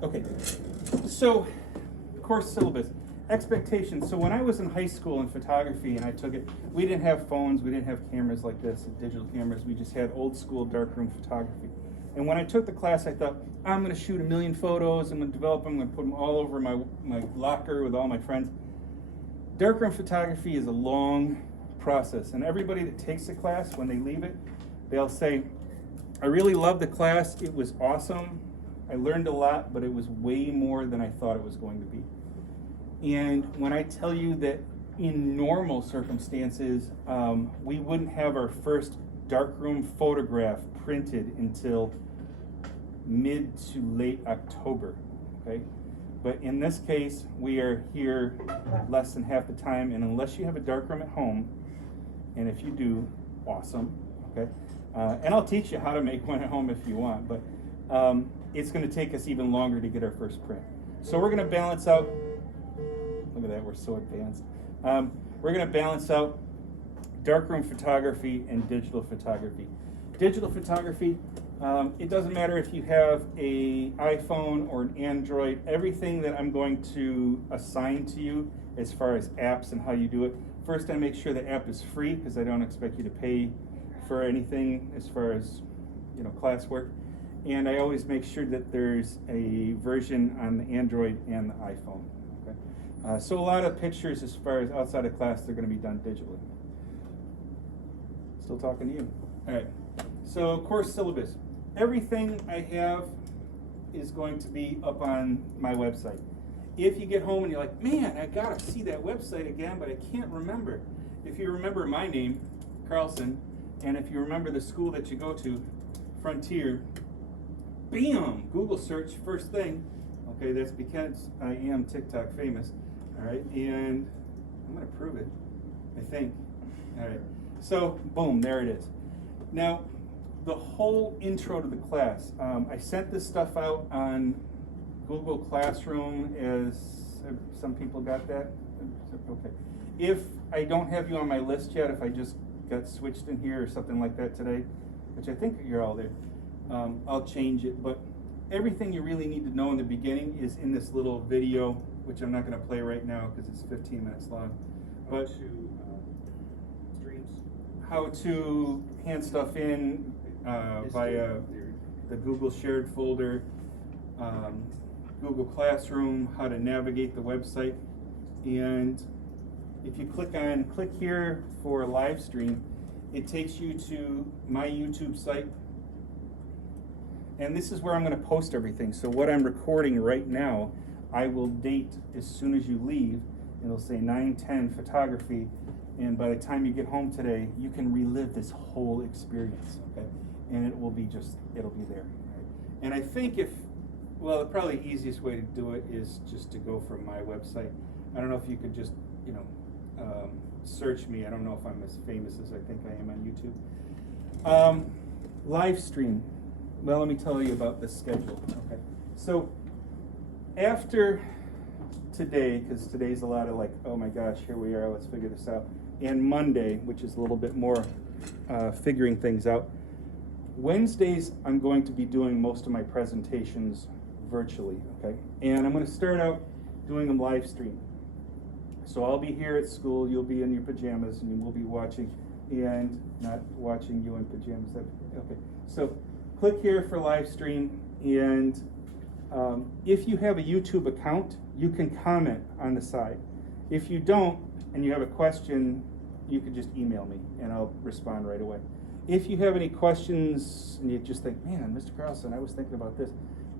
Okay, so course syllabus. Expectations. So when I was in high school in photography and I took it, we didn't have phones, we didn't have cameras like this, digital cameras, we just had old school darkroom photography. And when I took the class, I thought, I'm gonna shoot 1,000,000 photos, I'm gonna develop them, I'm gonna put them all over my locker with all my friends. Darkroom photography is a long process, and everybody that takes the class, when they leave it, they'll say, I really loved the class, it was awesome, I learned a lot, but it was way more than I thought it was going to be. And when I tell you that in normal circumstances, we wouldn't have our first darkroom photograph printed until mid to late October, okay? But in this case, we are here less than half the time, and unless you have a darkroom at home, and if you do, awesome, okay? And I'll teach you how to make one at home if you want, but it's gonna take us even longer to get our first print. So we're gonna balance out, look at that, we're so advanced. We're gonna balance out darkroom photography and digital photography. Digital photography, it doesn't matter if you have an iPhone or an Android, everything that I'm going to assign to you as far as apps and how you do it. First, I make sure the app is free because I don't expect you to pay for anything as far as classwork. And I always make sure that there's a version on the Android and the iPhone. Okay? So a lot of pictures as far as outside of class, they're going to be done digitally. Still talking to you. All right. So course syllabus. Everything I have is going to be up on my website. If you get home and you're like, man, I gotta see that website again, but I can't remember. If you remember my name, Carlson, and if you remember the school that you go to, Frontier, bam, Google search, first thing. Okay, that's because I am TikTok famous. All right, and I'm gonna prove it, I think. All right, so boom, there it is. Now, the whole intro to the class, I sent this stuff out on Google Classroom, as some people got that? Okay. If I don't have you on my list yet, if I just got switched in here or something like that today, which I think you're all there, I'll change it. But everything you really need to know in the beginning is in this little video, which I'm not going to play right now because it's 15 minutes long. But how to hand stuff in via the Google shared folder, Google Classroom, how to navigate the website. And if you click here for live stream, it takes you to my YouTube site. And this is where I'm going to post everything. So what I'm recording right now, I will date as soon as you leave. It'll say 9/10 photography. And by the time you get home today, you can relive this whole experience, okay? And it will be it'll be there, right? And I think the probably easiest way to do it is just to go from my website. I don't know if you could just, search me. I don't know if I'm as famous as I think I am on YouTube. Live stream. Well, let me tell you about the schedule, okay? So after today, because today's a lot of like, oh my gosh, here we are, let's figure this out. And Monday, which is a little bit more figuring things out. Wednesdays, I'm going to be doing most of my presentations virtually, okay? And I'm going to start out doing them live stream. So I'll be here at school, you'll be in your pajamas, and we'll be watching, and not watching you in pajamas. Okay, so click here for live stream, and if you have a YouTube account, you can comment on the side. If you don't, and you have a question, you can just email me, and I'll respond right away. If you have any questions, and you just think, man, Mr. Carlson, I was thinking about this,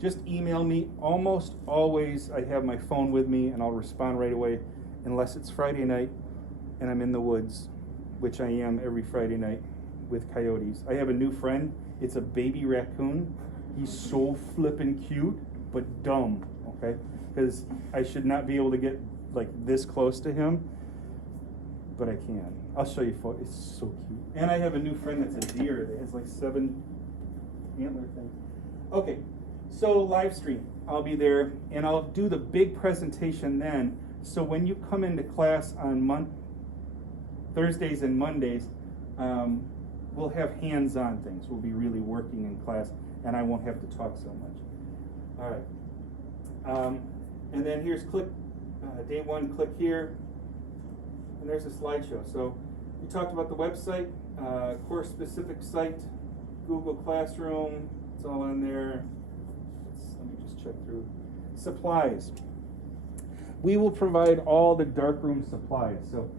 just email me. Almost always I have my phone with me, and I'll respond right away, unless it's Friday night, and I'm in the woods, which I am every Friday night with coyotes. I have a new friend. It's a baby raccoon. He's so flippin' cute, but dumb, okay? Because I should not be able to get like this close to him, but I can. I'll show you photos. It's so cute. And I have a new friend that's a deer that has like 7 antler things. Okay, so live stream. I'll be there, and I'll do the big presentation then. So when you come into class on Thursdays and Mondays, we'll have hands-on things. We'll be really working in class, and I won't have to talk so much. All right. And then here's day one, click here, and there's a slideshow. So we talked about the website, course-specific site, Google Classroom, it's all on there. Let me just check through. Supplies. We will provide all the darkroom supplies. So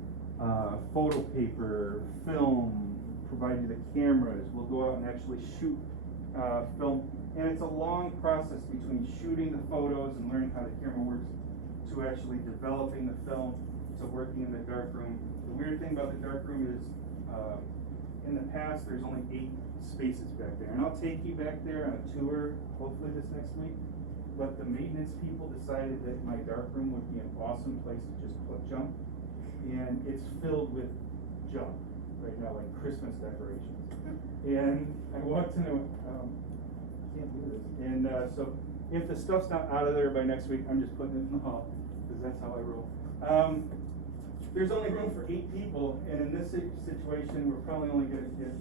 photo paper, film, provide you the cameras. We'll go out and actually shoot film. And it's a long process between shooting the photos and learning how the camera works to actually developing the film to working in the darkroom. The weird thing about the darkroom is in the past there's only 8 spaces back there. And I'll take you back there on a tour, hopefully this next week. But the maintenance people decided that my darkroom would be an awesome place to just put junk. And it's filled with junk right now, like Christmas decorations. And I walked into can't do this. And so if the stuff's not out of there by next week, I'm just putting it in the hall, because that's how I roll. There's only room for 8 people, and in this situation, we're probably only going to get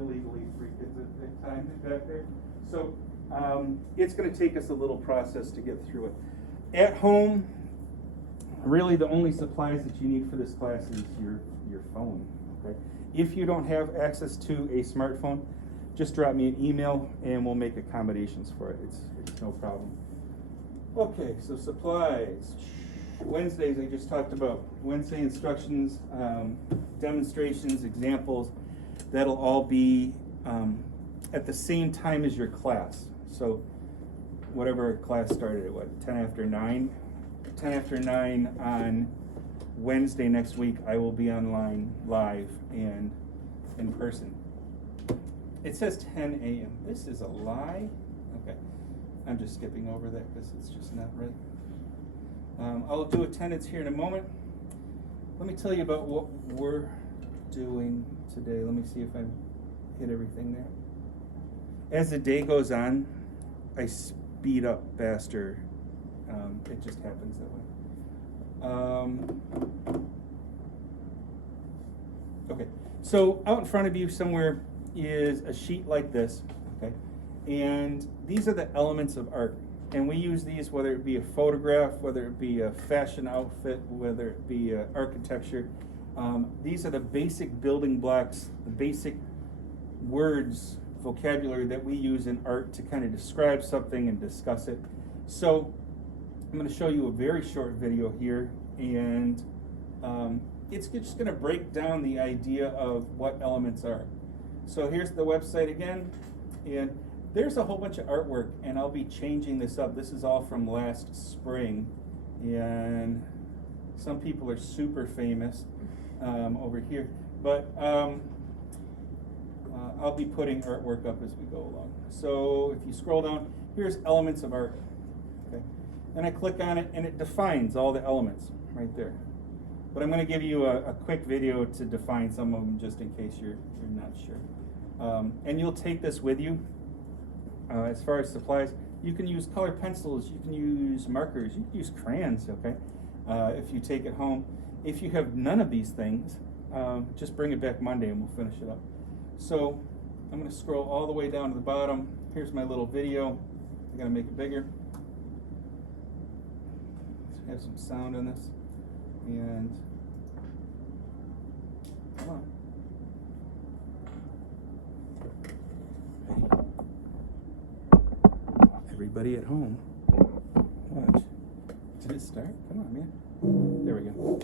illegally 3 kids at a time back there. So it's going to take us a little process to get through it. At home, really the only supplies that you need for this class is your phone. Okay? If you don't have access to a smartphone, just drop me an email and we'll make accommodations for it. It's no problem. Okay, so supplies. Wednesdays, I just talked about Wednesday instructions, demonstrations, examples. That'll all be at the same time as your class. So whatever class started at 10 after 9? 10 after 9 on Wednesday next week, I will be online live and in person. It says 10 a.m. This is a lie. Okay, I'm just skipping over that because it's just not right. I'll do attendance here in a moment. Let me tell you about what we're doing today. Let me see if I hit everything there. As the day goes on, I speed up faster. It just happens that way. Okay, so out in front of you somewhere is a sheet like this, okay? And these are the elements of art. And we use these whether it be a photograph, whether it be a fashion outfit, whether it be architecture. These are the basic building blocks, the basic words, vocabulary that we use in art to kind of describe something and discuss it. So I'm going to show you a very short video here, and it's just going to break down the idea of what elements are. So here's the website again, and there's a whole bunch of artwork, and I'll be changing this up. This is all from last spring, and some people are super famous over here, but I'll be putting artwork up as we go along. So if you scroll down, here's elements of art. Okay, and I click on it, and it defines all the elements right there. But I'm going to give you a quick video to define some of them, just in case you're not sure. And you'll take this with you. As far as supplies, you can use colored pencils, you can use markers, you can use crayons, okay, if you take it home. If you have none of these things, just bring it back Monday and we'll finish it up. So I'm going to scroll all the way down to the bottom. Here's my little video. I'm going to make it bigger. Let's have some sound on this. And come on. Ready? Everybody at home, watch. Did it start? Come on, man. There we go.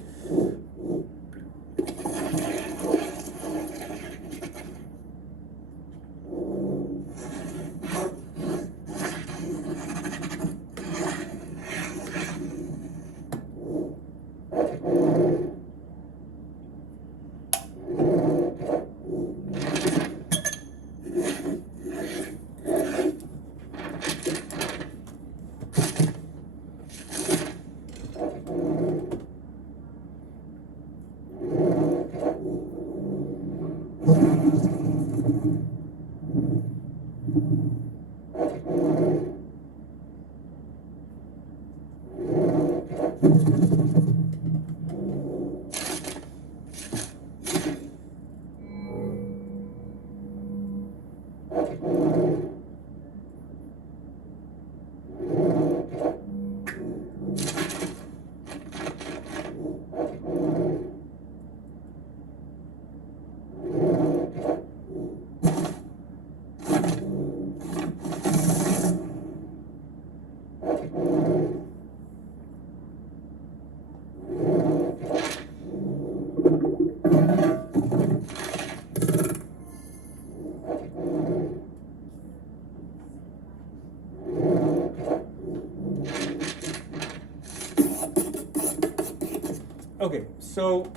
Okay, so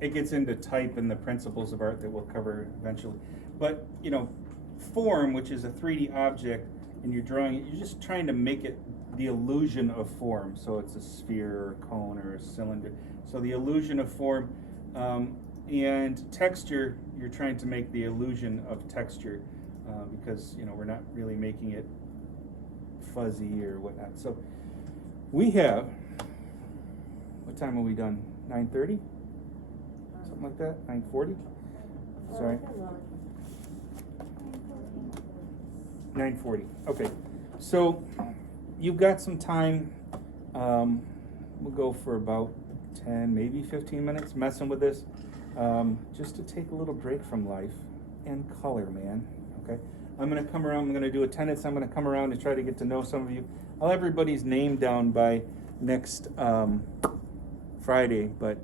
it gets into type and the principles of art that we'll cover eventually. But, you know, form, which is a 3D object, and you're drawing it, you're just trying to make it the illusion of form. So it's a sphere or a cone or a cylinder. So the illusion of form, and texture, you're trying to make the illusion of texture, because, you know, we're not really making it fuzzy or whatnot. So we have, what time are we done? 9:30? Something like that? 9:40? Sorry. 9:40. Okay. So you've got some time. We'll go for about 10, maybe 15 minutes messing with this, just to take a little break from life and color, man. Okay. I'm going to come around. I'm going to do attendance. I'm going to come around and try to get to know some of you. I'll have everybody's name down by next Friday, but